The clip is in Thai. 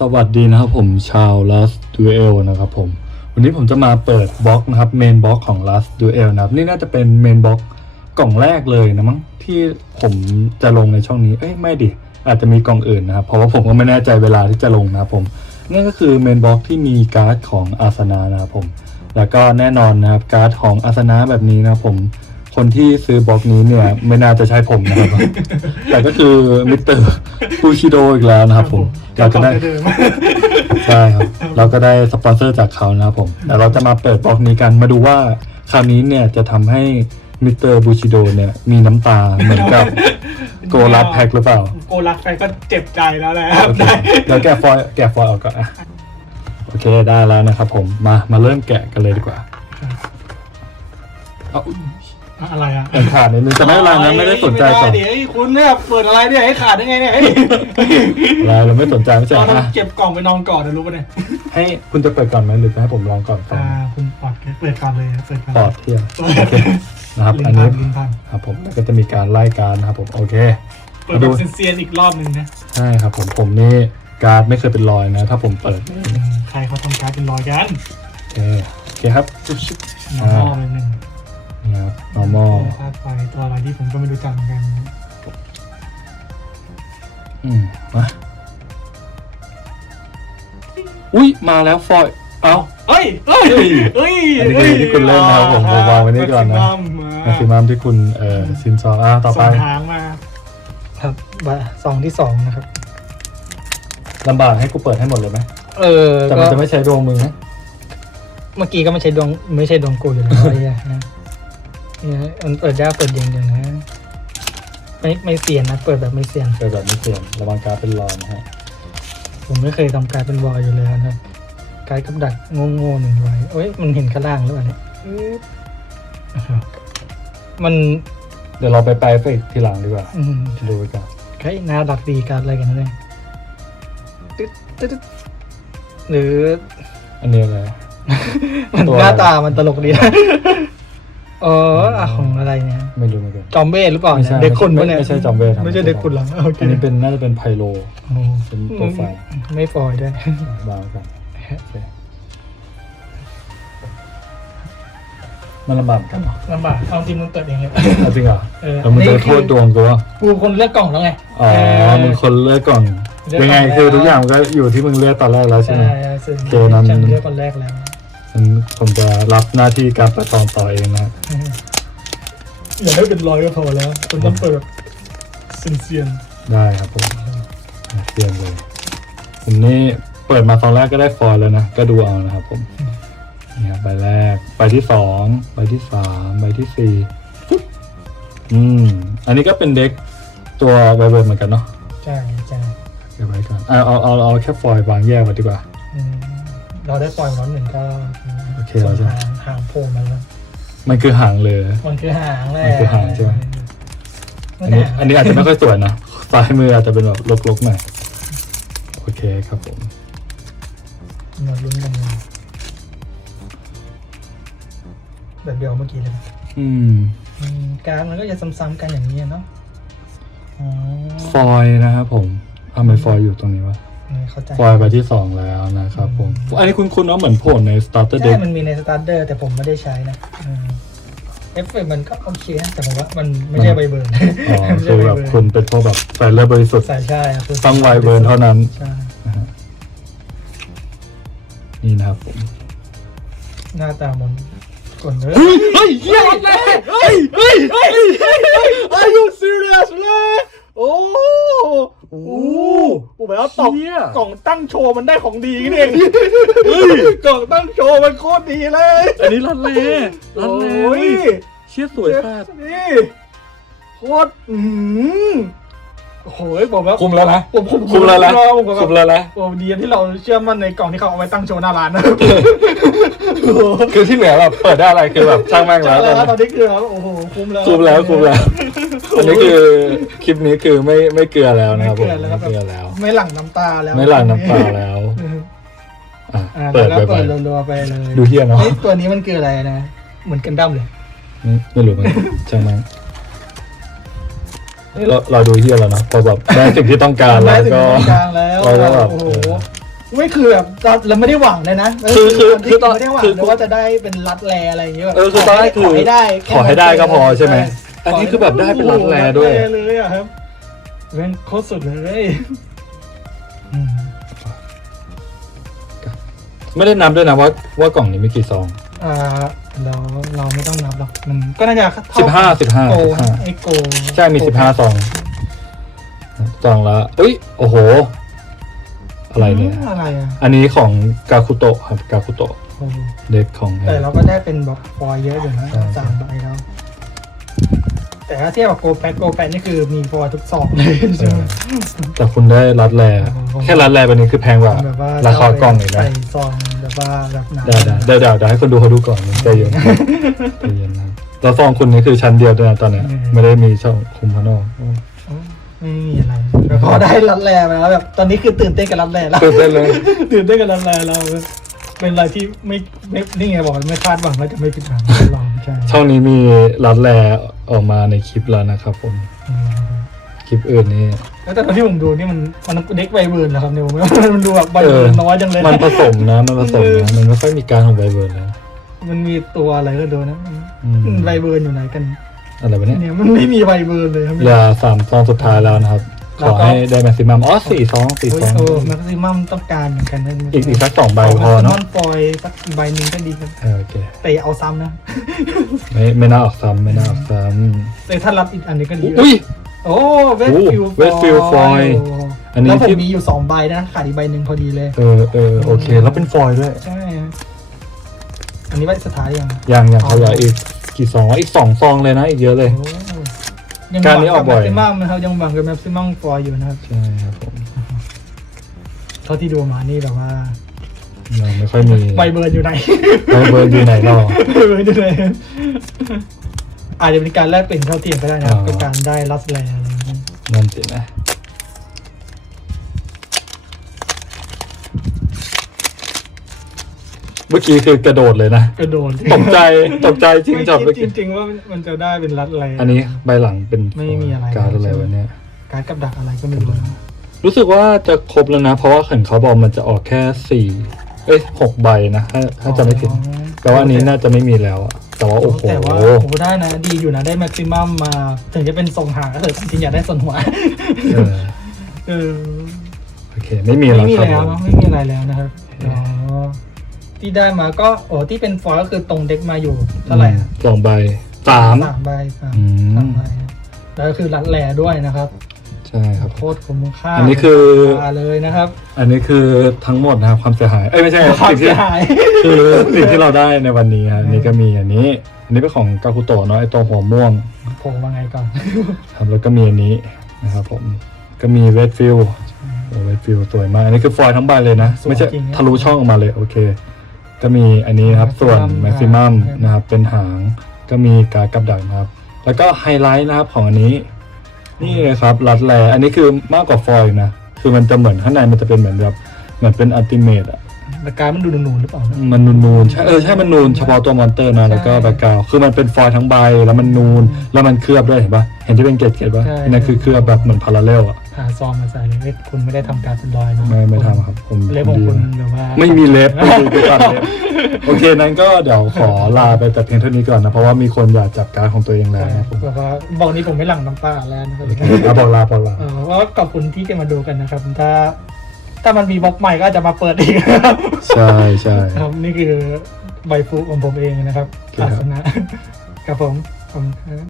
สวัสดีนะครับผมชาว Last Duel นะครับผม วันนี้ผมจะมาเปิดบล็อกนะครับเมนบล็อกของ Last Duel นะครับ นี่น่าจะเป็นเมนบล็อกกล่องแรกเลยนะมั้งที่ผมจะลงในช่องนี้ เอ้ยไม่ดิ อาจจะมีกล่องอื่นนะครับเพราะว่าผมก็ไม่แน่ใจเวลาที่จะลงนะครับผมนั่นก็คือเมนบล็อกที่มีการ์ดของอาสนะนะครับผม แล้วก็แน่นอนนะครับการ์ดของอาสนะแบบนี้นะครับผม คนที่ซื้อบล็อกนี้เนี่ยไม่น่าจะใช่ผมนะครับ แต่ก็คือมิสเตอร์ปูชิโดอีกแล้วนะครับผมเราจะได้เดิมใช่ครับเราก็ได้สปอนเซอร์จากเขานะครับผมแต่เราจะมาเปิดบล็อกนี้กันมาดูว่าคราวนี้เนี่ยจะทำให้มิสเตอร์บูชิโดเนี่ยมีน้ำตาเหมือนกับโกลัดแพ็คหรือเปล่า โกรักไปก็เจ็บใจแล้วแหละโอเคได้เดี๋ยวแกะฟอยล์แกะฟอยล์ออกก่อนอะโอเคได้แล้วนะครับผมมามาเริ่มแกะกันเลยดีกว่าเอา อะไรอะเอ็นขาดนิดนึงจะไม่เป็นไรนะไม่ได้สนใจก่อนไม่ได้เดี๋ยวให้คุณเนี่ยเปิดอะไรเนี่ยให้ขาดได้ไงเนี่ยเฮ้ยอะไรเราไม่สนใจไม่ใช่ตอนเหรอเราอะเก็บกล่องไปนอนก่อนนะรู้ป่ะเนี่ยให้คุณจะเปิดก่อนไหมหรือจะให้ผมลองก่อนฟังอ่าคุณปอดเปิดก่อนเลยเปิดก่อนปอดเที่ยวโอเคนะครับลิ้อันนพันี้นลิ้นพันครับผมแล้วก็จะมีการไล่การดนะครับผมโอเค เปิดแบบเซียนๆอีกรอบหนึ่งนะใช่ครับผมผมนี่การ์ดไม่เคยเป็นรอยนะ ถ้าผมเปิดนี่อืมใครเขาทำการดเป็นรอยกันโอเคโอเคครับน้ำมอเลยหนึ่ง นี่ครับ normal ธาตุไฟตัวอะไรที่ผมก็ไม่รู้จักเหมือนกันอืมมาอุ้ยมาแล้วฟอยเอ้าเฮ้ยเฮ้ยเฮ้ยอันนี้คือที่คุณเล่นนะครับผมผมวางไว้นี่ก่อนนะ แม็แม็กซิมัมที่คุณเอ่อซินซออะต่อไปส่งทางมาครับว่าซองที่สองนะครับ ลำบากให้กูเปิดให้หมดเลยไหมเออแต่ก็มันจะไม่ใช้ดวงมือนะเมื่อกี้ก็ไม่ใช่ดวงไม่ใช่ดวงกูอยู่แล้วไอ้เหี้ยนะ เนี่ยมันเปิดยากเปิดเย็นเดียวนะไม่ไม่เสียนนะ เปิดแบบไม่เสียนเปิดแบบไม่เปลี่ยนระวังการดเป็นรอยนะฮะผมไม่เคยทำการเป็นวอลอยู่แล้วนะครับ การกับดักโง่ๆหนึ่งไว้เอ้ยมันเห็นข้างล่างหรือเปล่าเนี่ยอึ๊บนะครับมันเดี๋ยวเราไปไปไปทีหลังดีกว่าอืมดูไปก่อนใครน่ารักดีการอะไรกันนะเนี่ยตึ๊ดตึ๊ดตึ๊ดหรือ อันนี้อะไร มันตัวหน้าตามันตลกดีนะ เอออะของอะไรเนี่ย ไม่รู้เหมือนกันจอมเบ้หรือเปล่าไม่ใช่เด็กคุณปะเนี่ยไม่ใช่จอมเบ้ครับไม่ใช่เด็กคุณหรอโอเคอันนี้เป็นน่าจะเป็นไพโลโอ้เป็นตัวไฟไม่ฟอยด้วยวางกันโอเคมันลำบากเหมือนกันเหรอลำบากเอาจริงมึงเปิดเองเลย เอาจริงเหรอเออ แล้วมึงจะโทษดวงกูวะกูคนเลือกกล่องแล้วไงอ๋อมึงคนเลือกก่อนเลือกก่อนยังไงแล้วคือทุกอย่างมันก็อยู่ที่มึงเลือกตอนแรกแล้วใช่ใช่ไหมซึ่งโอเคนั้น ฉันเลือกคนแรกแล้วงั้น ผมจะรับหน้าที่การประตองต่อเองนะอย่าให้เป็นรอยก็พอแล้วคุณต้องเปิดแบบเซียนได้ครับผมเตรียมเลย ผมนี่เปิดมาตอนแรกก็ได้ฟอยล์แล้วนะ ก็ดูเอานะครับผมนี่ครับใบแรก ใบที่สอง ใบที่สาม ใบที่สี่ปึ๊บอืม อันนี้ก็เป็นเด็กตัวใบเบิร์ดเหมือนกันเนาะๆใช่ใช่เดี๋ยวไว้ก่อนเอาเอาเอาเอาแค่ฟอยล์วางแยกไว้ดีกว่าอืมเราได้ปล่อยร้อนหนึ่งก็ โอเคแล้วใช่ไหมหางหางโผล่มาแล้วมันคือหางเลย มันคือหางแหละมันคือหางใช่ไหมอันนี้อันนี้อาจจะไม่ค่อยสวยนะซ้ายมืออาจจะเป็นแบบลกๆหน่อยโอเคครับผมมาลุ้นกันเลยแบบเดียวเมื่อกี้เลยอืมอืมการดมันก็จะซ้ำๆกันอย่างนี้อะเนาะอ๋อฟอยล์นะครับผมทำไมฟอยล์อยู่ตรงนี้วะ เข้าใจฟอยล์ใบที่สองแล้วนะครับผม อันนี้คุณคุณเนาะเหมือนโผล่ใน starter ใช่ deck มันมีในสตาร์เดอร์แต่ผมไม่ได้ใช้นะอืมเอฟเฟกต์มันก็โอเคนะแต่ผมว่ามันไม่ใช่ใบเบิร์นอ๋อไม่คืใช่อใบแบบเบิร์นคุณเป็นพวกแบบแฟนเลอร์บริสุทธิ์ใช่ใช่ครับต้องไวเบิร์นเท่านั้น ใช่นะฮะนี่นะครับผมหน้าตามันกดเลยเฮ้ยเฮ้ยเฮ้ยเฮ้ยเฮ้ยเฮ้ยเฮ้ย Are you serious เลยโอ้ โหผมแบบว่าตกเชี่ย กล่องตั้งโชว์มันได้ของดีนี่เองกล่องตั้งโชว์มันโคตรดีเลยอันนี้รันเล่รันเล่โอ้ยเชี่ยสวยมากนี่โคตรอืมโอ้โหผมแบบคุมแล้วนะผมผมคุมแล้วนะผมคุมแล้วนะผมดีที่เราเชื่อมั่นในกล่องที่เขาเอาไว้ตั้งโชว์หน้าร้านนะคือที่เหลือแบบเปิดได้อะไรคือแบบช่างแม่งแล้วแล้ตอนวตอนนี้นี้คือแบบโอ้โหคุ้มแล้ว คุมแล้วคุมแล้ว อันนี้คือคลิปนี้คือไม่ไม่เกลือแล้วนะครับผมไม่เกลือแล้วครับไม่เกลือแล้วไม่หลั่งน้ำตาแล้ว ไม่หลั่งน้ำตาแล้วอะอ่าเปิดแล้วไปก็ไปเปิดรัวๆไปเลย ดูเฮียเนาะเฮ้ยตัวนี้มันคืออะไรนะ เหมือนกันดั้มเลย ไม่ไม่รู้เหมือนกันช่างแม่งเราเราดูเฮียแล้วเนาะพอแบบได้สิ่งที่ต้องการแล้วได้ถึงก็ตรงกลางแล้วเราก็แบบโอ้โหเออไม่คือแบบเราเราไม่ได้หวังเลยนะคือคือคือตอนไม่ได้หวังคือเลยว่าจะได้เป็นรัดแลอะไรอย่างเงี้ยแบบเออคือตอนแรกคือขอให้ได้ขอให้ได้ก็พอใช่ไหม อันนี้คือแบบได้เป็นรัดแลด้วยรัดแลเลยอะครับเป็นโคตรสุดเลยอืมไม่ได้นับด้วยนะว่าว่ากล่องนี้มีกี่ซอง อ่าเราเราไม่ต้องนับหรอกมันก็น่าจะเท่สิบห้าสิบห้าโกสิบห้า ไอโกใช่ มีสิบห้าซองซองละอุ้ย โอ้โห อะไรเนี่ย อะไรอะอันนี้ของกาคุโตะครับ กาคุโตะโอ้โหเด็กของแต่เราก็ได้เป็นแบบฟอยล์เยอะอยู่นะใช่สามใบแล้ว แต่ถ้าเทียบกับโกแพดโกแพดนี่คือมีฟอยล์ทุกซองเลยเอใช่ไหอมแต่คุณได้รัดแลโอ้โหแค่รัดแลแบบนี้คือแพงกว่าแบบว่าราคากล่องอีกนะใส่ซองแบบว่าแบบหนาได้ได้เดี๋ยวเดี๋ยวเดี๋ยวให้คนดูเขาดูก่อนใจเย็นใจเย็นนะแล้วซองคุณนี่คือชั้นเดียวด้วยนะตอนเนี้ยไม่ได้มีช่องคุมข้างนอกโอ้ไม่มีอะไรแต่พอได้รัดแลไปแล้วแบบตอนนี้คือตื่นเต้นกับรัดแลแล้ว ตื่นเต้นเลย ตื่นเต้นกับรัดแลเราเป็นอะไรที่ไม่ไม่นี่ไงบอกไม่คาดหวังว่าจะไม่ผิดหวังลอง ใช่ช่องนี้มีรัดแลออกมาในคลิปแล้วนะครับผมอืมคลิปอื่นนี่แล้วแต่ตอนที่ผมดูนี่มันมันเด็กใบเบิร์นเหรอครับเนี่ยผมว่ามันดูแบบใบเบิร์นน้อยจังเลยมันผสมนะมันผสมนะมันไม่ค่อยมีการของไบเบิร์นแล้วมันมีตัวอะไรก็ดูนะอืมใบเบิร์นอยู่ไหนกันอะไรวะเนี่ยเนี่ยมันไม่มีใบเบิร์นเลยครับเหลือสามซองสุดท้ายแล้วนะครับ ขแล้วอก็ ให้ได้แม็กซิมัมอ๋อสี่ซองสี่โอ้ซยองเออแม็กซิมัมต้องการเหมือนกันนะอีกอีกสักสองใบพอเนาะเนาะมันฟอยล์สักใบหนึ่งก็ดีครับ เออโอเคแต่อย่าเอาซ้ำนะ ไม่ไม่น่าออกซ้ำไม่น่าออกซ้แต่ถ้ารับอีกอันนี้ก็ดีำอุ้ย โอ้เวสฟิลโอ้ Westfield foil อันนี้แล้วผที่มมีอยู่สองใบนะขาดอีกใบหนึ่งพอดีเลย เออเออโอเค แล้วเป็นฟอยล์ด้วย ใช่ฮะอันนี้ใบสุดท้ายยังยังยังอ๋อขยายอีกกี่ซองอีกสองซองเลยนะ อีกเยอะเลย โอ้ยั งการนี้ออกบ่อย แม็กซิมัมนะครับยังหวังกับแม็กซิมัมฟอยอยู่นะครับใช่ครับผมเท่าที่ดูมานี่แบบว่ายังไม่ค่อยมีใบเบิร์นอยู่ไหนไบเบิร์นอยู่ไหนหรอใบเบิร์นอยู่ไหนอาจจะเป็นการแลกเปลี่ยนเท่าเทียมก็ได้นะครับอ๋อ กับการได้รัสแลอะไรอย่างเงี้ยนั่นสินะ มื่อกี้คือกระโดดเลยนะ กระโดดตกใจตกใจจริงไม่จับคิเมื่อดจกี้ริงๆว่ามันจะได้เป็นรัสแลอันนี้ใบหลังเป็นไม่มีอะไร การดอะไรวะเนี่ย การดกับดักอะไรก็ไม่รู้นะรู้สึกว่าจะครบแล้วนะ เพราะว่าเห็นเขาบอกมันจะออกแค่สี่เอ้ยหกใบนะถ้าถ้าจะไม่ผิดแต่ว่าอันนี้น่าจะไม่มีแล้วอะแต่ว่าโอ้โห แต่ว่าโอ้โหได้นะ ดีอยู่นะได้แม็กซิมัมมา ถึงจะเป็นทรงหางก็เถอะจริงๆอยากได้ส่วนหัวเออเออโอเค ไม่มีแล้ไม่วมีครับแล้วผมเนอะไม่มีอะไรแล้วนะครับอ๋อ ที่ได้มาก็โอ้ที่เป็นฟอยล์ก็คือตรงเด็กมาอยู่เท่าไหร่อะสองใบสาม สามใบสามอืม สามใบแล้วก็คือรัดแหล่ด้วยนะครับ ใช่ครับ โคตรคุ้มค่าอันนี้คือ ราาเลยนะครับอันนี้คือทั้งหมดนะครับความเสียหาย เอ้ยไม่ใช่ความสิ่งเสีที่ยหาย คือสิ่งที่เราได้ในวันนี้ครับอันนี้ก็มีอันนี้ อันนี้เป็นของกาคุโตะเนาะไอตัวหัวม่วงโผล่มาไงก่อน ครับแล้วก็มีอันนี้นะครับผมก็มีเวดฟิลโอ้เวดฟิลสวยมาก อันนี้คือฟอยล์ทั้งใบเลยนะไม่ใช่ทะลุช่องออกมาเลยโอเค ก็มีอันนี้นะครับส่วนแม็กซิมัมนะครับเป็นหางก็มีการดกับดักนะครับ แล้วก็ไฮไลท์นะครับของอันนี้ นี่เลยครับรัดแลอันนี้คือมากกว่าฟอยล์นะคือมันจะเหมือนข้างในมันจะเป็นเหมือนแบบเหมือนเป็นอัลติเมทอะแต่การมันดูนูนๆหรือเปล่านะมันนูนๆใช่เออใช่มันนูนเฉพาะตัวมอนเตอร์นะแล้วก็ใช่แบ็กกราวคือมันเป็นฟอยล์ทั้งใบแล้วมันนูนแล้วมันเคลือบด้วยเห็นปะเห็นที่เป็นเกล็ดเกล็ดปะใช่นั่นคือเคลือบแบบเหมือนพาราเรลอะ หาซองมาใส่เลยเว้ยคุณไม่ได้ทำการเป็นรอยนะไม่ไม่ทำครับ ผมเล็บของคุณแบบว่า ไม่มีเล็บไม่มีไปตัดเล็บโอเคนั้นก็เดี๋ยวขอลาไปแต่เพียงเท่านี้ก่อนนะ เพราะว่ามีคนอยากจับการดของตัวเองแล้วนะครับผมแบบว่าบอกนี้ผมไม่หลั่งน้ำตาแล้วนะครับอะบอกลาบอกลา เออว่าขอบคุณที่จะมาดูกันนะครับ ถ้า ถ้ามันมีบล็อกใหม่ก็อาจจะมาเปิดอีกนะครับใช่ใช่ ครับนี่คือใบฟุกของผมเองนะครับครับ ศาสนะครับผมขอบคุณครับ